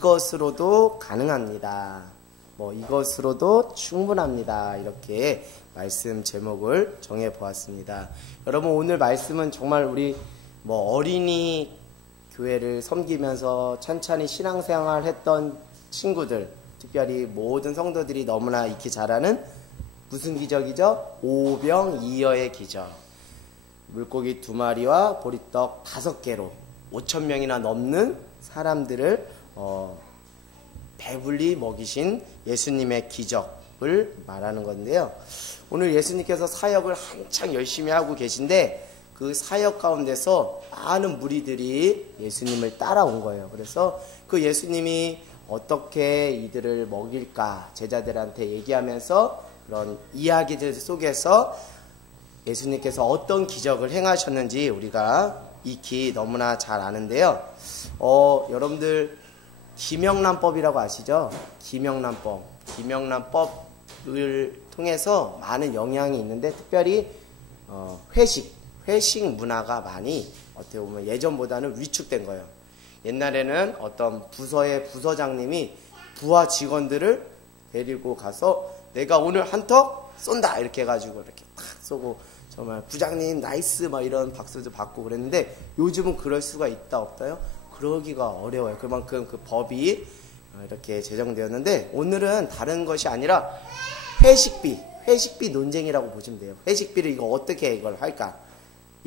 이것으로도 가능합니다. 이것으로도 충분합니다. 이렇게 말씀 제목을 정해 보았습니다. 여러분, 오늘 말씀은 정말 우리 어린이 교회를 섬기면서 천천히 신앙생활 했던 친구들, 특별히 모든 성도들이 너무나 익히 잘 아는 무슨 기적이죠? 오병이어의 기적. 물고기 2마리와 보리떡 5개로 5,000명이나 넘는 사람들을 배불리 먹이신 예수님의 기적을 말하는 건데요. 오늘 예수님께서 사역을 한창 열심히 하고 계신데 그 사역 가운데서 많은 무리들이 예수님을 따라온 거예요. 그래서 그 예수님이 어떻게 이들을 먹일까 제자들한테 얘기하면서 그런 이야기들 속에서 예수님께서 어떤 기적을 행하셨는지 우리가 익히 너무나 잘 아는데요. 여러분들 김영란법이라고 아시죠? 김영란법을 통해서 많은 영향이 있는데 특별히 회식 문화가 많이 어떻게 보면 예전보다는 위축된 거예요. 옛날에는 어떤 부서의 부서장님이 부하 직원들을 데리고 가서 내가 오늘 한턱 쏜다 이렇게 해가지고 이렇게 탁 쏘고 정말 부장님 나이스 막 이런 박수도 받고 그랬는데 요즘은 그럴 수가 있다 없다요? 그러기가 어려워요. 그만큼 그 법이 이렇게 제정되었는데 오늘은 다른 것이 아니라 회식비 논쟁이라고 보시면 돼요. 회식비를 이거 어떻게 이걸 할까?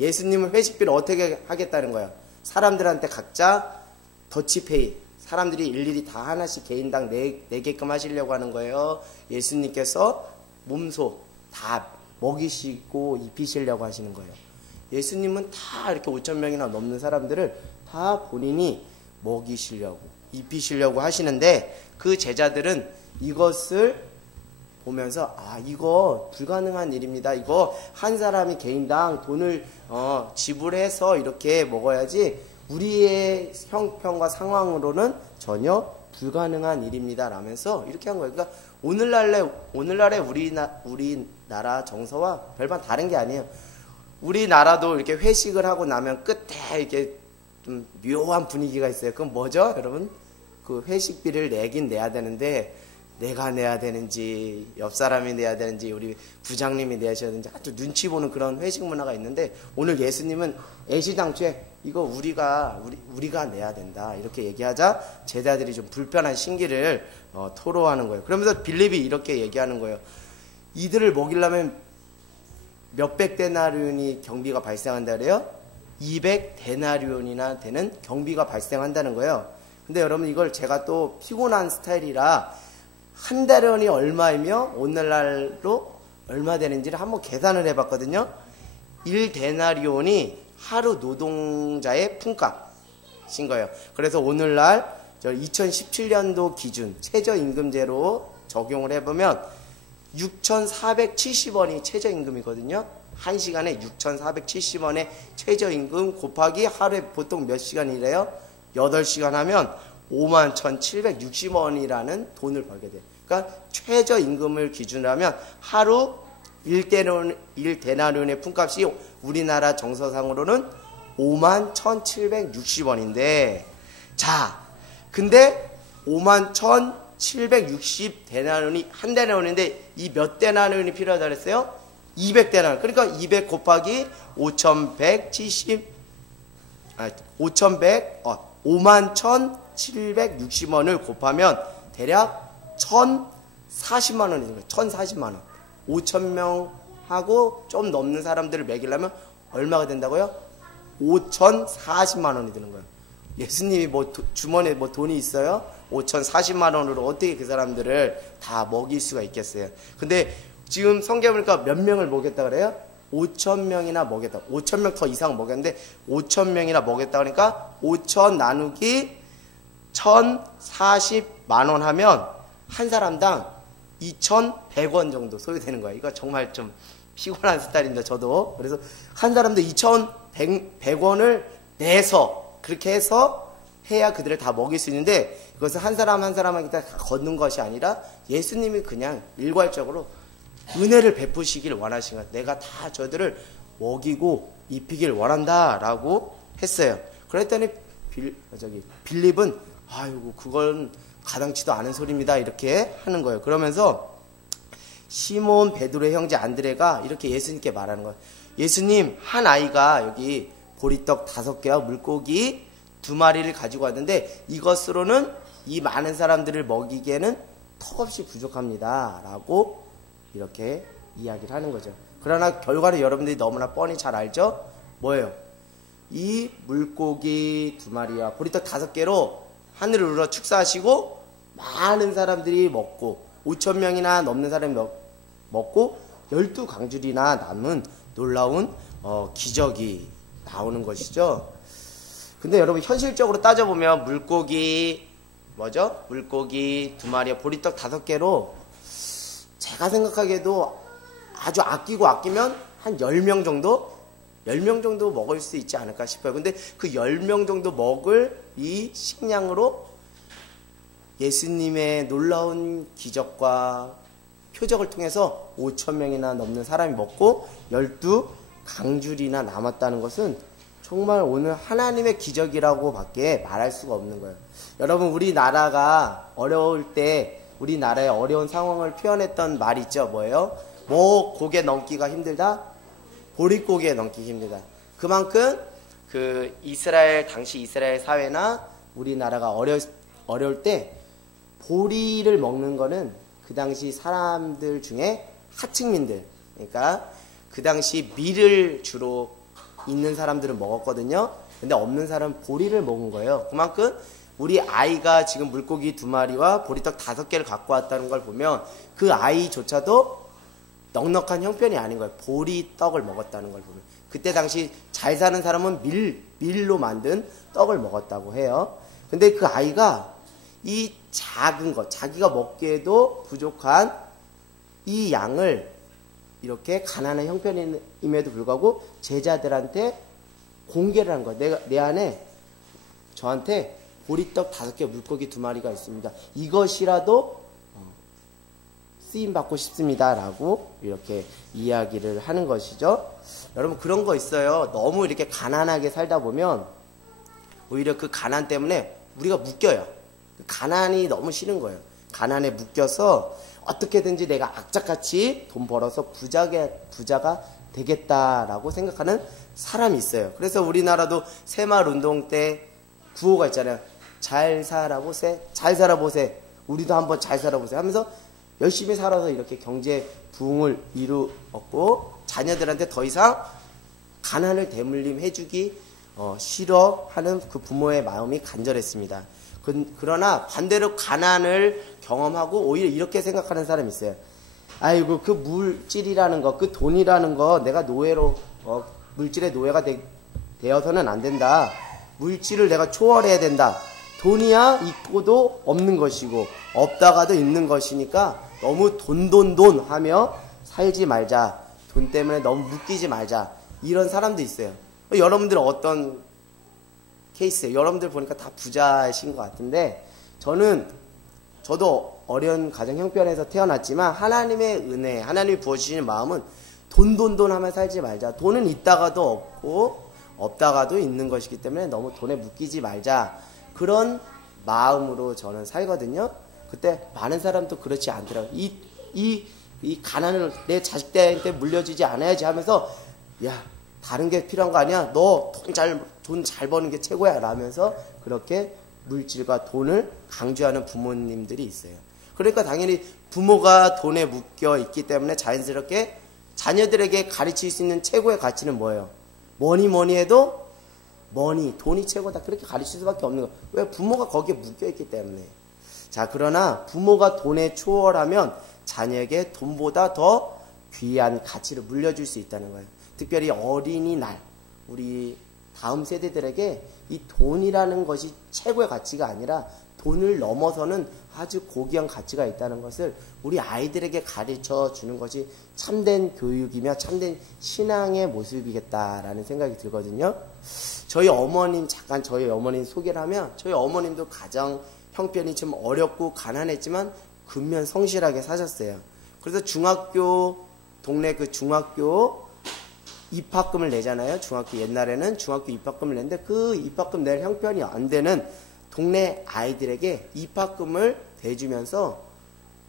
예수님은 회식비를 어떻게 하겠다는 거예요? 사람들한테 각자 더치페이, 사람들이 일일이 다 하나씩 개인당 내게끔 하시려고 하는 거예요. 예수님께서 몸소 다 먹이시고 입히시려고 하시는 거예요. 예수님은 다 이렇게 5,000명이나 넘는 사람들을 다 본인이 먹이시려고 입히시려고 하시는데 그 제자들은 이것을 보면서 이거 불가능한 일입니다. 이거 한 사람이 개인당 돈을 지불해서 이렇게 먹어야지 우리의 형편과 상황으로는 전혀 불가능한 일입니다. 라면서 이렇게 한 거예요. 그러니까 오늘날의 우리나라 정서와 별반 다른 게 아니에요. 우리나라도 이렇게 회식을 하고 나면 끝에 이렇게 좀 묘한 분위기가 있어요. 그건 뭐죠, 여러분? 그 회식비를 내긴 내야 되는데 내가 내야 되는지 옆 사람이 내야 되는지 우리 부장님이 내셔야 되는지 아주 눈치 보는 그런 회식 문화가 있는데 오늘 예수님은 애시당초에 이거 우리가 내야 된다 이렇게 얘기하자 제자들이 좀 불편한 심기를 토로하는 거예요. 그러면서 빌립이 이렇게 얘기하는 거예요. 이들을 먹이려면 몇백 데나리온이 경비가 발생한다 그래요? 200데나리온이나 되는 경비가 발생한다는 거예요. 근데 여러분 이걸 제가 또 피곤한 스타일이라 한 데나리온이 얼마이며 오늘날로 얼마 되는지를 한번 계산을 해봤거든요. 1데나리온이 하루 노동자의 품값인 거예요. 그래서 오늘날 2017년도 기준 최저임금제로 적용을 해보면 6,470원이 최저임금이거든요. 1시간에 6,470원의 최저임금 곱하기 하루에 보통 몇 시간 일해요? 8시간 하면 51,760원이라는 돈을 벌게 돼요. 그러니까 최저임금을 기준으로 하면 하루 1데나리온의 품값이 우리나라 정서상으로는 51,760원인데 자, 근데 51,760데나리온이 한 데나리온인데 이 몇 데나리온이 필요하다 그랬어요? 200데나리온. 그러니까 200 곱하기 51,760원을 곱하면 대략 1,040만 원이 되는 거예요. 1,040만 원. 5,000명하고 좀 넘는 사람들을 먹이려면 얼마가 된다고요? 5,040만 원이 되는 거예요. 예수님이 주머니에 돈이 있어요? 5,040만 원으로 어떻게 그 사람들을 다 먹일 수가 있겠어요? 근데 지금 성경에 보니까 몇 명을 먹였다 그래요? 5,000명이나 먹였다. 5,000명 더 이상 먹였는데 5,000명이나 먹였다 그러니까 5,000 나누기 1,040만 원 하면 한 사람당 2,100원 정도 소요되는 거예요. 이거 정말 좀 피곤한 스타일입니다. 저도. 그래서 한 사람도 2,100원을 내서 그렇게 해서 해야 그들을 다 먹일 수 있는데 그것을 한 사람 한 사람에게 다 걷는 것이 아니라 예수님이 그냥 일괄적으로 은혜를 베푸시길 원하신 것. 내가 다 저들을 먹이고 입히길 원한다라고 했어요. 그랬더니 빌립은 아이고 그건 가당치도 않은 소리입니다. 이렇게 하는 거예요. 그러면서 시몬 베드로의 형제 안드레가 이렇게 예수님께 말하는 거예요. 예수님, 한 아이가 여기 보리떡 5개와 물고기 2마리를 가지고 왔는데 이것으로는 이 많은 사람들을 먹이기에는 턱없이 부족합니다. 라고 이렇게 이야기를 하는 거죠. 그러나 결과를 여러분들이 너무나 뻔히 잘 알죠? 뭐예요? 이 물고기 2마리와 보리떡 5개로 하늘을 우러 축사하시고 많은 사람들이 먹고 5,000명이나 넘는 사람이 먹고 12강줄이나 남은 놀라운 기적이 나오는 것이죠. 근데 여러분 현실적으로 따져보면 물고기 뭐죠? 물고기 2마리와 보리떡 5개로 제가 생각하기에도 아주 아끼면 한 10명 정도? 10명 정도 먹을 수 있지 않을까 싶어요. 근데 그 10명 정도 먹을 이 식량으로 예수님의 놀라운 기적과 표적을 통해서 5,000명이나 넘는 사람이 먹고 12강줄이나 남았다는 것은 정말 오늘 하나님의 기적이라고 밖에 말할 수가 없는 거예요. 여러분 우리나라가 어려울 때 우리나라의 어려운 상황을 표현했던 말이 있죠. 뭐예요? 뭐 고개 넘기가 힘들다? 보릿고개 넘기 힘들다. 그만큼 그 당시 이스라엘 사회나 우리나라가 어려울 때 보리를 먹는 거는 그 당시 사람들 중에 하층민들, 그러니까 그 당시 밀을 주로 있는 사람들은 먹었거든요. 근데 없는 사람은 보리를 먹은 거예요. 그만큼 우리 아이가 지금 물고기 2마리와 보리떡 5개를 갖고 왔다는 걸 보면 그 아이조차도 넉넉한 형편이 아닌 거예요. 보리떡을 먹었다는 걸 보면. 그때 당시 잘 사는 사람은 밀로 만든 떡을 먹었다고 해요. 근데 그 아이가 이 작은 것, 자기가 먹기에도 부족한 이 양을 이렇게 가난한 형편임에도 불구하고 제자들한테 공개를 한 거예요. 내 안에 저한테 보리떡 5개, 물고기 2마리가 있습니다. 이것이라도 쓰임받고 싶습니다. 라고 이렇게 이야기를 하는 것이죠. 여러분 그런 거 있어요. 너무 이렇게 가난하게 살다 보면 오히려 그 가난 때문에 우리가 묶여요. 가난이 너무 싫은 거예요. 가난에 묶여서 어떻게든지 내가 악착같이 돈 벌어서 부자가 되겠다라고 생각하는 사람이 있어요. 그래서 우리나라도 새마을운동 때 구호가 있잖아요. 잘 살아보세, 잘 살아보세, 우리도 한번 잘 살아보세 하면서 열심히 살아서 이렇게 경제 부흥을 이루었고 자녀들한테 더 이상 가난을 대물림 해주기 싫어하는 그 부모의 마음이 간절했습니다. 그러나 반대로 가난을 경험하고 오히려 이렇게 생각하는 사람이 있어요. 아이고 그 물질이라는 거, 그 돈이라는 거 내가 노예로 물질의 노예가 되어서는 안 된다. 물질을 내가 초월해야 된다. 돈이야 있고도 없는 것이고 없다가도 있는 것이니까 너무 돈 하며 살지 말자. 돈 때문에 너무 묶이지 말자. 이런 사람도 있어요. 여러분들은 어떤 케이스예요? 여러분들 보니까 다 부자이신 것 같은데 저도 어려운 가정 형편에서 태어났지만 하나님의 은혜, 하나님이 부어주시는 마음은 돈 하며 살지 말자. 돈은 있다가도 없고 없다가도 있는 것이기 때문에 너무 돈에 묶이지 말자. 그런 마음으로 저는 살거든요. 그때 많은 사람도 그렇지 않더라고요. 이 가난을 내 자식들한테 물려주지 않아야지 하면서 야 다른 게 필요한 거 아니야? 너 돈 잘 버는 게 최고야 라면서 그렇게 물질과 돈을 강조하는 부모님들이 있어요. 그러니까 당연히 부모가 돈에 묶여 있기 때문에 자연스럽게 자녀들에게 가르칠 수 있는 최고의 가치는 뭐예요? 뭐니 해도 돈이 최고다. 그렇게 가르칠 수밖에 없는 거예요. 왜? 부모가 거기에 묶여 있기 때문에. 자, 그러나 부모가 돈에 초월하면 자녀에게 돈보다 더 귀한 가치를 물려줄 수 있다는 거예요. 특별히 어린이날, 우리 다음 세대들에게 이 돈이라는 것이 최고의 가치가 아니라 돈을 넘어서는 아주 고귀한 가치가 있다는 것을 우리 아이들에게 가르쳐 주는 것이 참된 교육이며 참된 신앙의 모습이겠다라는 생각이 들거든요. 저희 어머님 소개를 하면 저희 어머님도 가정 형편이 좀 어렵고 가난했지만 근면 성실하게 사셨어요. 그래서 동네 그 중학교 입학금을 내잖아요. 옛날에는 중학교 입학금을 냈는데 그 입학금 낼 형편이 안 되는 동네 아이들에게 입학금을 대주면서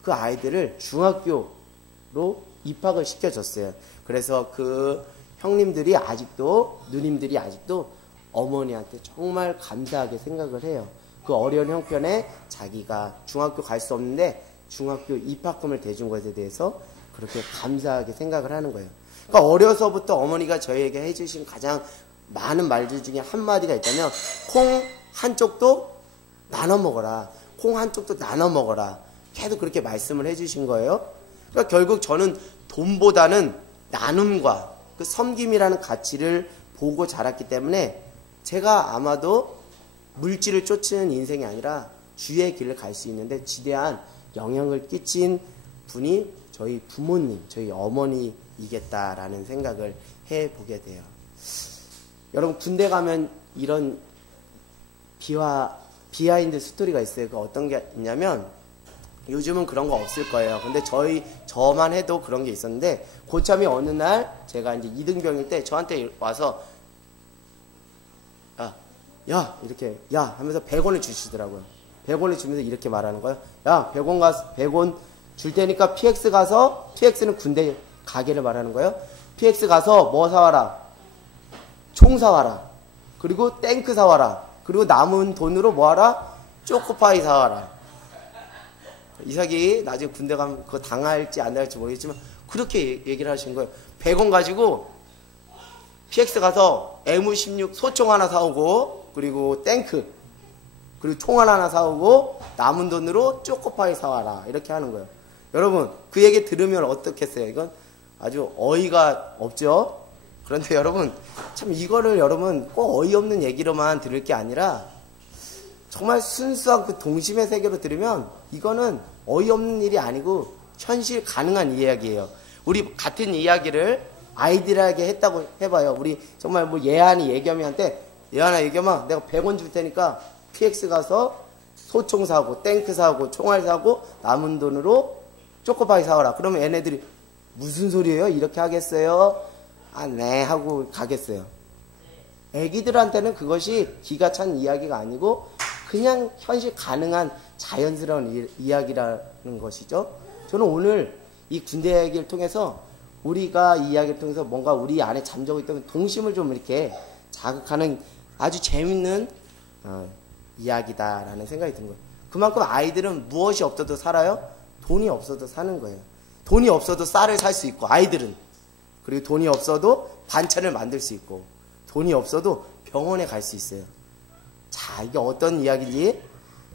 그 아이들을 중학교로 입학을 시켜줬어요. 그래서 그 형님들이 아직도, 누님들이 아직도 어머니한테 정말 감사하게 생각을 해요. 그 어려운 형편에 자기가 중학교 갈 수 없는데 중학교 입학금을 대준 것에 대해서 그렇게 감사하게 생각을 하는 거예요. 그러니까 어려서부터 어머니가 저희에게 해주신 가장 많은 말들 중에 한마디가 있다면, 콩 한쪽도 나눠 먹어라. 콩 한쪽도 나눠 먹어라. 계속 그렇게 말씀을 해주신 거예요. 그러니까 결국 저는 돈보다는 나눔과 그 섬김이라는 가치를 보고 자랐기 때문에 제가 아마도 물질을 쫓는 인생이 아니라 주의 길을 갈 수 있는데 지대한 영향을 끼친 분이 저희 부모님, 저희 어머니이겠다라는 생각을 해보게 돼요. 여러분, 군대 가면 이런 비하인드 스토리가 있어요. 그 어떤 게 있냐면, 요즘은 그런 거 없을 거예요. 근데 저만 해도 그런 게 있었는데, 고참이 어느 날 제가 이제 2등병일 때 저한테 와서 야 이렇게 야 하면서 100원을 주시더라고요. 100원을 주면서 이렇게 말하는 거예요. 야 100원 줄 테니까 PX 가서, PX는 군대 가게를 말하는 거예요. PX 가서 뭐 사와라? 총 사와라. 그리고 탱크 사와라. 그리고 남은 돈으로 뭐 하라? 초코파이 사와라. 이삭이 나중에 군대 가면 그거 당할지 안 당할지 모르겠지만 그렇게 얘기를 하신 거예요. 100원 가지고 PX 가서 M16 소총 하나 사오고, 그리고 탱크, 그리고 총알 하나 사오고, 남은 돈으로 초코파이 사와라. 이렇게 하는 거예요. 여러분, 그 얘기 들으면 어떻겠어요? 이건 아주 어이가 없죠? 그런데 여러분, 참 이거를 여러분 꼭 어이없는 얘기로만 들을 게 아니라 정말 순수한 그 동심의 세계로 들으면 이거는 어이없는 일이 아니고 현실 가능한 이야기예요. 우리 같은 이야기를 아이들에게 했다고 해봐요. 우리 정말 뭐 예한이, 예겸이한테, 예한아, 예겸아, 내가 100원 줄 테니까 PX 가서 소총 사고, 탱크 사고, 총알 사고, 남은 돈으로 초코파이 사와라. 그러면 얘네들이 무슨 소리예요? 이렇게 하겠어요? 아, 네 하고 가겠어요. 애기들한테는 그것이 기가 찬 이야기가 아니고 그냥 현실 가능한 자연스러운 이야기라는 것이죠. 저는 오늘 이 군대 얘기를 통해서, 우리가 이 이야기를 통해서 뭔가 우리 안에 잠자고 있다면 동심을 좀 이렇게 자극하는 아주 재밌는 이야기다라는 생각이 드는 거예요. 그만큼 아이들은 무엇이 없어도 살아요? 돈이 없어도 사는 거예요. 돈이 없어도 쌀을 살 수 있고, 아이들은. 그리고 돈이 없어도 반찬을 만들 수 있고, 돈이 없어도 병원에 갈 수 있어요. 자, 이게 어떤 이야기인지,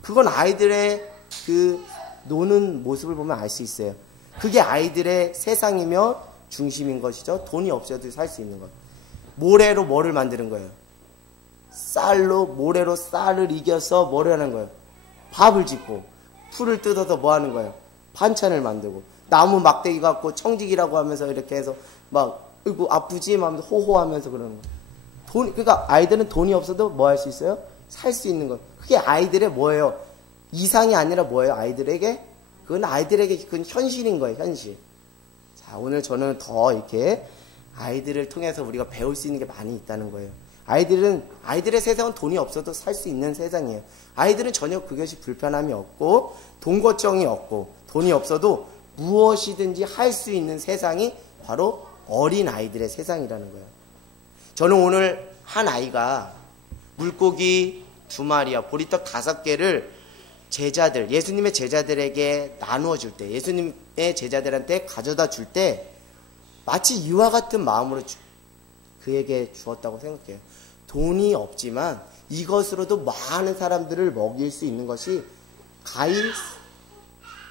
그건 아이들의 그 노는 모습을 보면 알 수 있어요. 그게 아이들의 세상이며 중심인 것이죠. 돈이 없어도 살 수 있는 것. 모래로 뭐를 만드는 거예요? 모래로 쌀을 이겨서 뭐를 하는 거예요? 밥을 짓고, 풀을 뜯어서 뭐 하는 거예요? 반찬을 만들고, 나무 막대기 갖고 청직이라고 하면서 이렇게 해서 막, 이거 아프지? 하면서 호호하면서 그러는 거예요. 그러니까 아이들은 돈이 없어도 뭐 할 수 있어요? 살 수 있는 거예요. 그게 아이들의 뭐예요? 이상이 아니라 뭐예요? 아이들에게? 그건 아이들에게 그건 현실인 거예요, 현실. 자, 오늘 저는 더 이렇게 아이들을 통해서 우리가 배울 수 있는 게 많이 있다는 거예요. 아이들의 세상은 돈이 없어도 살 수 있는 세상이에요. 아이들은 전혀 그것이 불편함이 없고, 돈 걱정이 없고, 돈이 없어도 무엇이든지 할 수 있는 세상이 바로 어린 아이들의 세상이라는 거예요. 저는 오늘 한 아이가 물고기 2마리와 보리떡 5개를 예수님의 제자들에게 나누어 줄 때, 예수님의 제자들한테 가져다 줄 때 마치 이와 같은 마음으로 그에게 주었다고 생각해요. 돈이 없지만 이것으로도 많은 사람들을 먹일 수 있는 것이 가히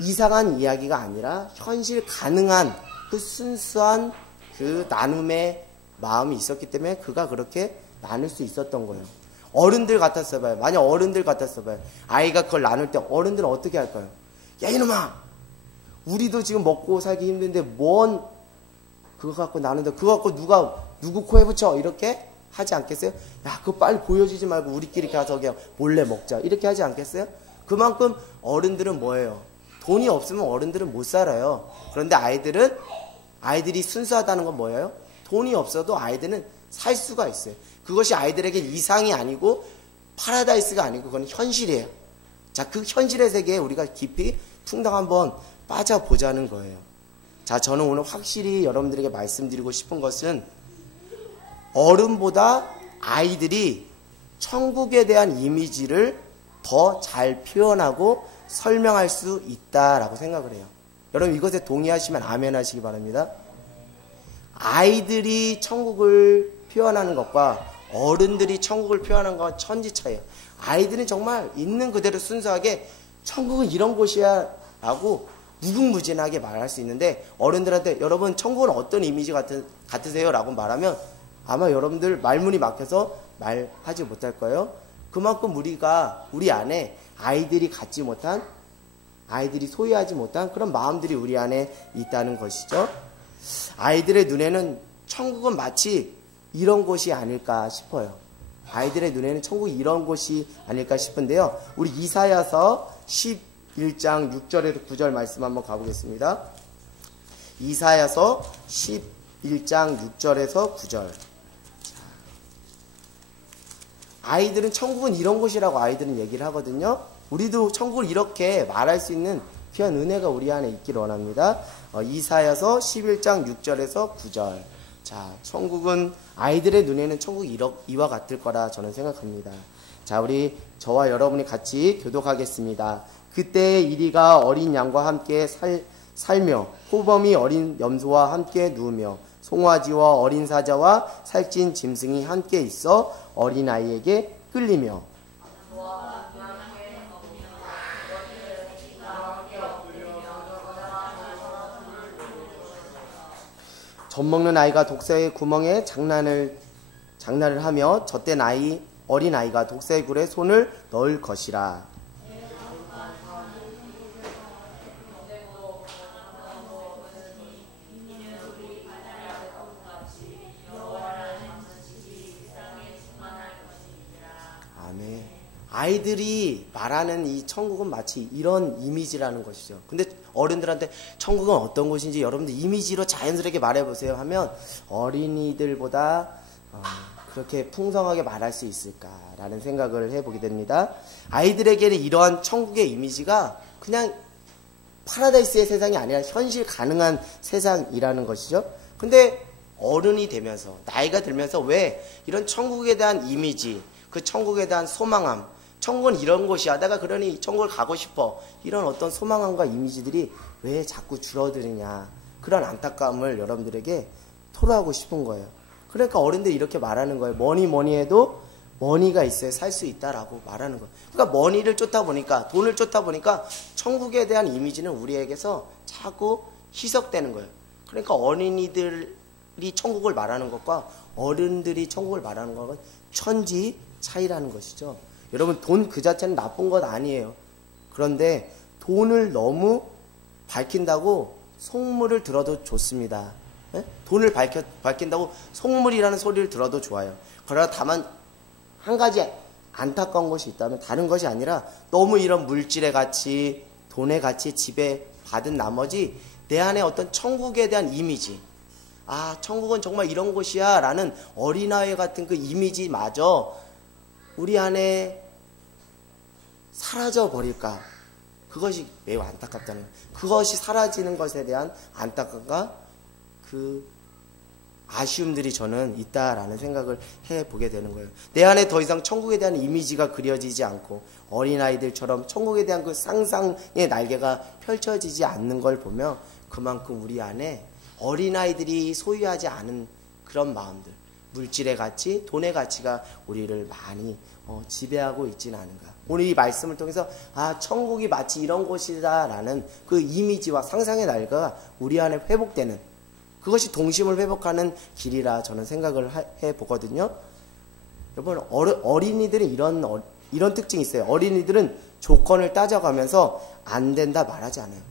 이상한 이야기가 아니라 현실 가능한 그 순수한 그 나눔의 마음이 있었기 때문에 그가 그렇게 나눌 수 있었던 거예요. 어른들 같았어 봐요. 만약 어른들 같았어 봐요. 아이가 그걸 나눌 때 어른들은 어떻게 할까요? 야 이놈아, 우리도 지금 먹고 살기 힘든데 뭔 그거 갖고 나눈다. 그거 갖고 누구 코에 붙여 이렇게 하지 않겠어요? 야 그거 빨리 보여주지 말고 우리끼리 가서 그냥 몰래 먹자 이렇게 하지 않겠어요? 그만큼 어른들은 뭐예요? 돈이 없으면 어른들은 못 살아요. 그런데 아이들이 순수하다는 건 뭐예요? 돈이 없어도 아이들은 살 수가 있어요. 그것이 아이들에게 이상이 아니고 파라다이스가 아니고 그건 현실이에요. 자, 그 현실의 세계에 우리가 깊이 풍덩 한번 빠져보자는 거예요. 자, 저는 오늘 확실히 여러분들에게 말씀드리고 싶은 것은 어른보다 아이들이 천국에 대한 이미지를 더 잘 표현하고 설명할 수 있다라고 생각을 해요. 여러분 이것에 동의하시면 아멘 하시기 바랍니다. 아이들이 천국을 표현하는 것과 어른들이 천국을 표현하는 것과 천지 차이예요. 아이들은 정말 있는 그대로 순수하게 천국은 이런 곳이야 라고 무궁무진하게 말할 수 있는데, 어른들한테 여러분 천국은 어떤 이미지 같으세요? 라고 말하면 아마 여러분들 말문이 막혀서 말하지 못할 거예요. 그만큼 우리 안에 아이들이 갖지 못한, 아이들이 소유하지 못한 그런 마음들이 우리 안에 있다는 것이죠. 아이들의 눈에는 천국은 마치 이런 곳이 아닐까 싶어요. 아이들의 눈에는 천국이 이런 곳이 아닐까 싶은데요. 우리 이사야서 11장 6절에서 9절 말씀 한번 가보겠습니다. 이사야서 11장 6절에서 9절. 아이들은 천국은 이런 곳이라고 아이들은 얘기를 하거든요. 우리도 천국을 이렇게 말할 수 있는 귀한 은혜가 우리 안에 있기를 원합니다. 이사야서 11장 6절에서 9절. 자, 천국은 아이들의 눈에는 천국이 이와 같을 거라 저는 생각합니다. 자, 우리 저와 여러분이 같이 교독하겠습니다. 그때 이리가 어린 양과 함께 살며 호범이 어린 염소와 함께 누우며 송아지와 어린 사자와 살찐 짐승이 함께 있어 어린아이에게 끌리며 젖먹는 아이가 독새의 구멍에 장난을 하며 젖된 어린아이가 독새의 굴에 손을 넣을 것이라. 아멘. 아이들이 말하는 이 천국은 마치 이런 이미지라는 것이죠. 근데 어른들한테 천국은 어떤 곳인지 여러분들 이미지로 자연스럽게 말해보세요 하면 어린이들보다 그렇게 풍성하게 말할 수 있을까라는 생각을 해보게 됩니다. 아이들에게는 이러한 천국의 이미지가 그냥 파라다이스의 세상이 아니라 현실 가능한 세상이라는 것이죠. 근데 어른이 되면서 나이가 들면서 왜 이런 천국에 대한 이미지, 그 천국에 대한 소망함, 천국은 이런 곳이야, 내가 그러니 천국을 가고 싶어, 이런 어떤 소망함과 이미지들이 왜 자꾸 줄어드느냐, 그런 안타까움을 여러분들에게 토로하고 싶은 거예요. 그러니까 어른들이 이렇게 말하는 거예요. 뭐니 해도 머니가 있어야 살 수 있다라고 말하는 거예요. 그러니까 머니를 쫓다 보니까, 돈을 쫓다 보니까 천국에 대한 이미지는 우리에게서 자꾸 희석되는 거예요. 그러니까 어린이들이 천국을 말하는 것과 어른들이 천국을 말하는 것은 천지 차이라는 것이죠. 여러분 돈 그 자체는 나쁜 것 아니에요. 그런데 돈을 너무 밝힌다고 속물을 들어도 좋습니다. 네? 돈을 밝힌다고 속물이라는 소리를 들어도 좋아요. 그러나 다만 한 가지 안타까운 것이 있다면 다른 것이 아니라 너무 이런 물질의 가치, 돈의 가치 지배받은 나머지 내 안에 어떤 천국에 대한 이미지, 아 천국은 정말 이런 곳이야 라는 어린아이 같은 그 이미지마저 우리 안에 사라져 버릴까, 그것이 매우 안타깝다는 거예요. 그것이 사라지는 것에 대한 안타까움과 그 아쉬움들이 저는 있다라는 생각을 해보게 되는 거예요. 내 안에 더 이상 천국에 대한 이미지가 그려지지 않고 어린아이들처럼 천국에 대한 그 상상의 날개가 펼쳐지지 않는 걸 보면 그만큼 우리 안에 어린아이들이 소유하지 않은 그런 마음들, 물질의 가치, 돈의 가치가 우리를 많이 지배하고 있지는 않은가. 오늘 이 말씀을 통해서 아 천국이 마치 이런 곳이다라는 그 이미지와 상상의 날개가 우리 안에 회복되는, 그것이 동심을 회복하는 길이라 저는 생각을 해보거든요. 여러분 어린이들은 이런 특징이 있어요. 어린이들은 조건을 따져가면서 안 된다 말하지 않아요.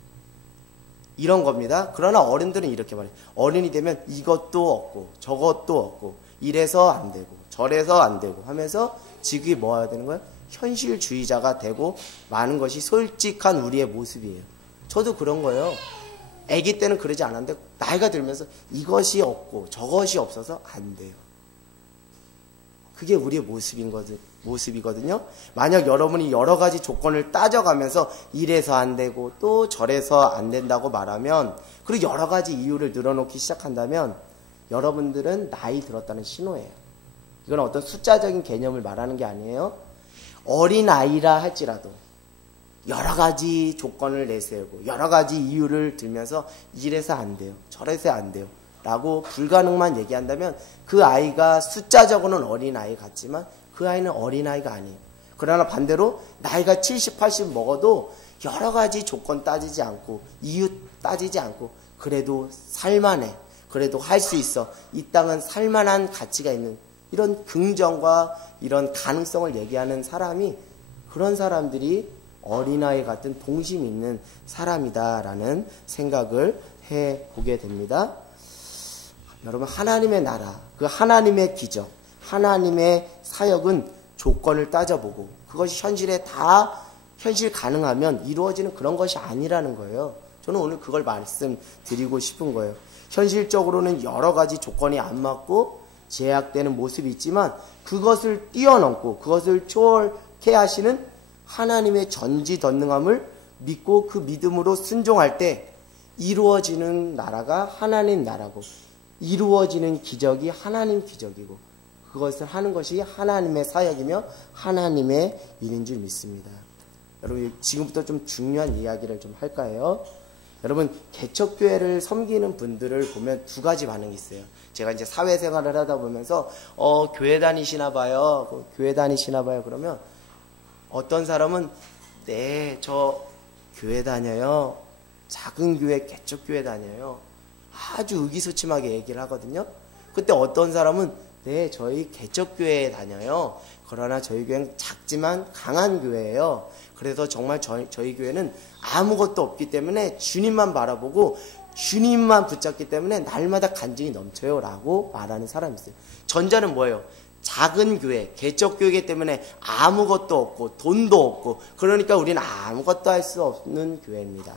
이런 겁니다. 그러나 어른들은 이렇게 말해요. 어른이 되면 이것도 없고 저것도 없고 이래서 안 되고 저래서 안 되고 하면서 지극히 뭐 해야 되는 거예요? 현실주의자가 되고 많은 것이 솔직한 우리의 모습이에요. 저도 그런 거예요. 아기 때는 그러지 않았는데 나이가 들면서 이것이 없고 저것이 없어서 안 돼요. 그게 우리의 모습이거든요. 만약 여러분이 여러 가지 조건을 따져가면서 이래서 안 되고 또 저래서 안 된다고 말하면, 그리고 여러 가지 이유를 늘어놓기 시작한다면 여러분들은 나이 들었다는 신호예요. 이건 어떤 숫자적인 개념을 말하는 게 아니에요. 어린아이라 할지라도 여러 가지 조건을 내세우고 여러 가지 이유를 들면서 이래서 안 돼요, 저래서 안 돼요 라고 불가능만 얘기한다면 그 아이가 숫자적으로는 어린아이 같지만 그 아이는 어린아이가 아니에요. 그러나 반대로 나이가 70, 80 먹어도 여러 가지 조건 따지지 않고 이유 따지지 않고 그래도 살만해, 그래도 할 수 있어, 이 땅은 살만한 가치가 있는 이런 긍정과 이런 가능성을 얘기하는 사람이, 그런 사람들이 어린아이 같은 동심 있는 사람이다라는 생각을 해보게 됩니다. 여러분, 하나님의 나라, 그 하나님의 기적, 하나님의 사역은 조건을 따져보고 그것이 현실에 다 현실 가능하면 이루어지는 그런 것이 아니라는 거예요. 저는 오늘 그걸 말씀드리고 싶은 거예요. 현실적으로는 여러 가지 조건이 안 맞고 제약되는 모습이 있지만 그것을 뛰어넘고 그것을 초월케 하시는 하나님의 전지전능함을 믿고 그 믿음으로 순종할 때 이루어지는 나라가 하나님 나라고 이루어지는 기적이 하나님 기적이고 그것을 하는 것이 하나님의 사역이며 하나님의 일인 줄 믿습니다. 여러분, 지금부터 좀 중요한 이야기를 좀 할까 해요. 여러분, 개척교회를 섬기는 분들을 보면 두 가지 반응이 있어요. 제가 이제 사회생활을 하다 보면서 교회 다니시나 봐요. 교회 다니시나 봐요. 그러면 어떤 사람은 네, 저 교회 다녀요. 작은 교회, 개척교회 다녀요. 아주 의기소침하게 얘기를 하거든요. 그때 어떤 사람은 네, 저희 개척교회에 다녀요. 그러나 저희 교회는 작지만 강한 교회예요. 그래서 정말 저희 교회는 아무것도 없기 때문에 주님만 바라보고 주님만 붙잡기 때문에 날마다 간증이 넘쳐요 라고 말하는 사람이 있어요. 전자는 뭐예요? 작은 교회, 개척교회이기 때문에 아무것도 없고 돈도 없고 그러니까 우리는 아무것도 할 수 없는 교회입니다.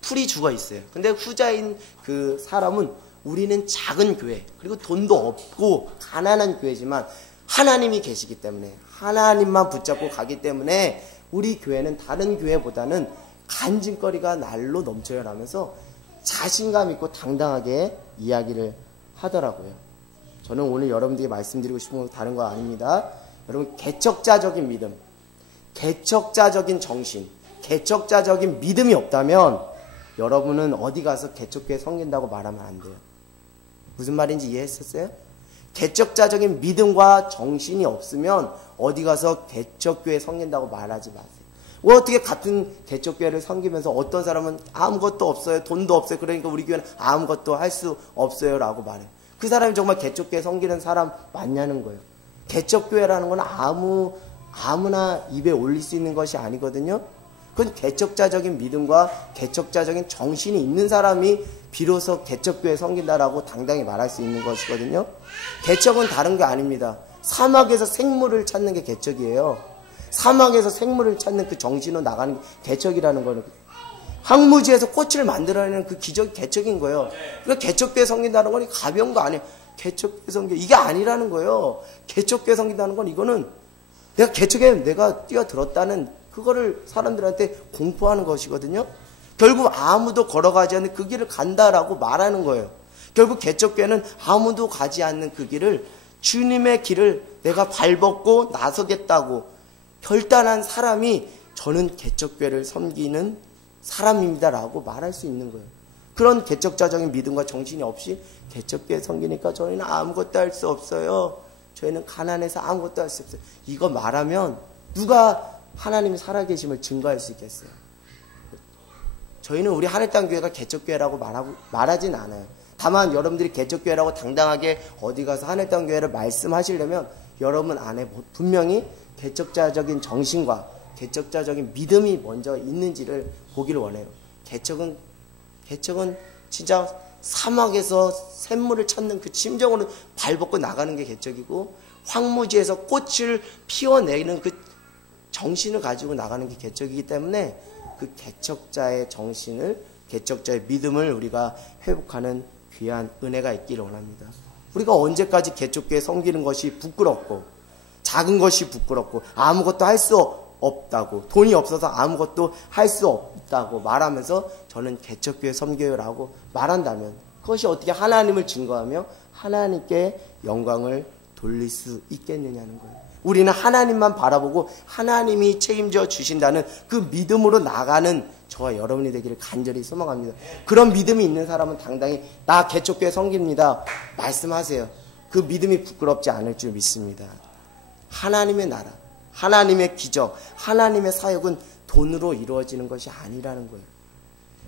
풀이 죽어 있어요. 근데 후자인 그 사람은 우리는 작은 교회, 그리고 돈도 없고 가난한 교회지만 하나님이 계시기 때문에 하나님만 붙잡고 가기 때문에 우리 교회는 다른 교회보다는 간증거리가 날로 넘쳐요 라면서 자신감 있고 당당하게 이야기를 하더라고요. 저는 오늘 여러분들에게 말씀드리고 싶은 건 다른 거 아닙니다. 여러분, 개척자적인 믿음, 개척자적인 정신, 개척자적인 믿음이 없다면 여러분은 어디 가서 개척교회 섬긴다고 말하면 안 돼요. 무슨 말인지 이해했었어요? 개척자적인 믿음과 정신이 없으면 어디 가서 개척교회 섬긴다고 말하지 마세요. 왜 어떻게 같은 개척교회를 섬기면서 어떤 사람은 아무것도 없어요, 돈도 없어요, 그러니까 우리 교회는 아무것도 할 수 없어요 라고 말해요. 그 사람이 정말 개척교회 섬기는 사람 맞냐는 거예요. 개척교회라는 건 아무나 입에 올릴 수 있는 것이 아니거든요. 그건 개척자적인 믿음과 개척자적인 정신이 있는 사람이 비로소 개척교회 섬긴다라고 당당히 말할 수 있는 것이거든요. 개척은 다른 게 아닙니다. 사막에서 생물을 찾는 게 개척이에요. 사막에서 생물을 찾는 그 정신으로 나가는 게 개척이라는 거는, 황무지에서 꽃을 만들어내는 그 기적이 개척인 거예요. 그러니까 개척교회 섬긴다는 건 가벼운 거 아니에요. 개척교회 섬겨 이게 아니라는 거예요. 개척교회 섬긴다는 건 이거는 내가 개척에 내가 뛰어들었다는 그거를 사람들한테 공포하는 것이거든요. 결국 아무도 걸어가지 않는 그 길을 간다라고 말하는 거예요. 결국 개척교회는 아무도 가지 않는 그 길을, 주님의 길을 내가 발벗고 나서겠다고 결단한 사람이 저는 개척교회를 섬기는 사람입니다라고 말할 수 있는 거예요. 그런 개척자적인 믿음과 정신이 없이 개척교회 섬기니까 저희는 아무것도 할 수 없어요. 저희는 가난해서 아무것도 할 수 없어요. 이거 말하면 누가 하나님이 살아계심을 증거할 수 있겠어요? 저희는 우리 하늘땅교회가 개척교회라고 말하진 않아요. 다만 여러분들이 개척교회라고 당당하게 어디 가서 하늘땅교회를 말씀하시려면 여러분 안에 분명히 개척자적인 정신과 개척자적인 믿음이 먼저 있는지를 보기를 원해요. 개척은 진짜 사막에서 샘물을 찾는 그 심정으로 발벗고 나가는 게 개척이고, 황무지에서 꽃을 피워내는 그 정신을 가지고 나가는 게 개척이기 때문에 그 개척자의 정신을, 개척자의 믿음을 우리가 회복하는 귀한 은혜가 있기를 원합니다. 우리가 언제까지 개척교회 섬기는 것이 부끄럽고 작은 것이 부끄럽고 아무것도 할 수 없다고, 돈이 없어서 아무것도 할 수 없다고 말하면서 저는 개척교회 섬겨요라고 말한다면 그것이 어떻게 하나님을 증거하며 하나님께 영광을 돌릴 수 있겠느냐는 거예요. 우리는 하나님만 바라보고 하나님이 책임져 주신다는 그 믿음으로 나가는 저와 여러분이 되기를 간절히 소망합니다. 그런 믿음이 있는 사람은 당당히 나 개척교회 섬깁니다 말씀하세요. 그 믿음이 부끄럽지 않을 줄 믿습니다. 하나님의 나라, 하나님의 기적, 하나님의 사역은 돈으로 이루어지는 것이 아니라는 거예요.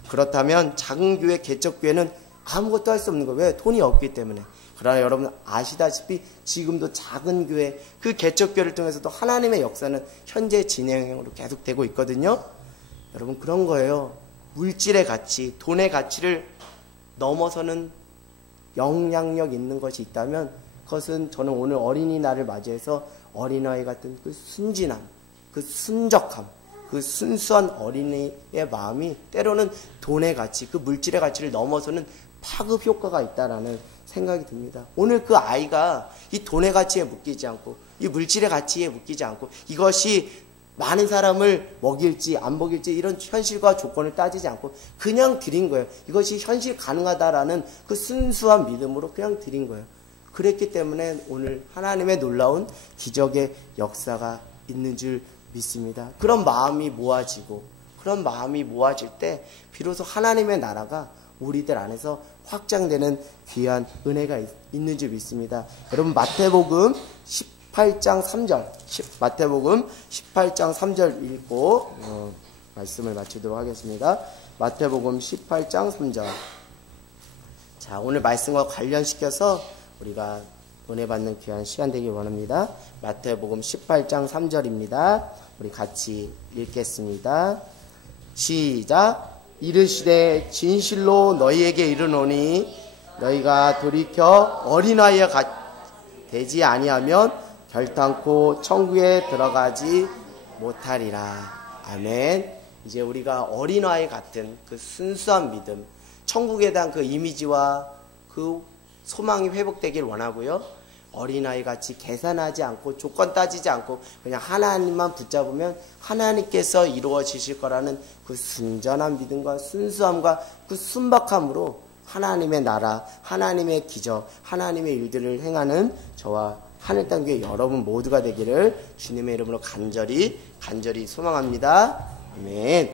그렇다면 작은 교회, 개척교회는 아무것도 할 수 없는 거예요. 왜? 돈이 없기 때문에. 그러나 여러분 아시다시피 지금도 작은 교회, 그 개척교회를 통해서도 하나님의 역사는 현재 진행형으로 계속되고 있거든요. 여러분 그런 거예요. 물질의 가치, 돈의 가치를 넘어서는 영향력 있는 것이 있다면 그것은 저는 오늘 어린이날을 맞이해서 어린아이 같은 그 순진함, 그 순적함, 그 순수한 어린이의 마음이 때로는 돈의 가치, 그 물질의 가치를 넘어서는 파급 효과가 있다라는 생각이 듭니다. 오늘 그 아이가 이 돈의 가치에 묶이지 않고 이 물질의 가치에 묶이지 않고 이것이 많은 사람을 먹일지 안 먹일지 이런 현실과 조건을 따지지 않고 그냥 드린 거예요. 이것이 현실 가능하다라는 그 순수한 믿음으로 그냥 드린 거예요. 그랬기 때문에 오늘 하나님의 놀라운 기적의 역사가 있는 줄 믿습니다. 그런 마음이 모아지고 그런 마음이 모아질 때 비로소 하나님의 나라가 우리들 안에서 확장되는 귀한 은혜가 있는 줄 믿습니다. 여러분 마태복음 18장 3절 마태복음 18장 3절 읽고 말씀을 마치도록 하겠습니다. 마태복음 18장 3절. 자, 오늘 말씀과 관련시켜서 우리가 은혜 받는 귀한 시간 되길 원합니다. 마태복음 18장 3절입니다. 우리 같이 읽겠습니다. 시작. 이르시되 진실로 너희에게 이르노니 너희가 돌이켜 어린아이와 되지 아니하면 결단코 천국에 들어가지 못하리라. 아멘. 이제 우리가 어린아이 같은 그 순수한 믿음, 천국에 대한 그 이미지와 그 소망이 회복되길 원하고요. 어린아이 같이 계산하지 않고 조건 따지지 않고 그냥 하나님만 붙잡으면 하나님께서 이루어지실 거라는 그 순전한 믿음과 순수함과 그 순박함으로 하나님의 나라, 하나님의 기적, 하나님의 일들을 행하는 저와 하늘땅교회 여러분 모두가 되기를 주님의 이름으로 간절히 소망합니다. 아멘.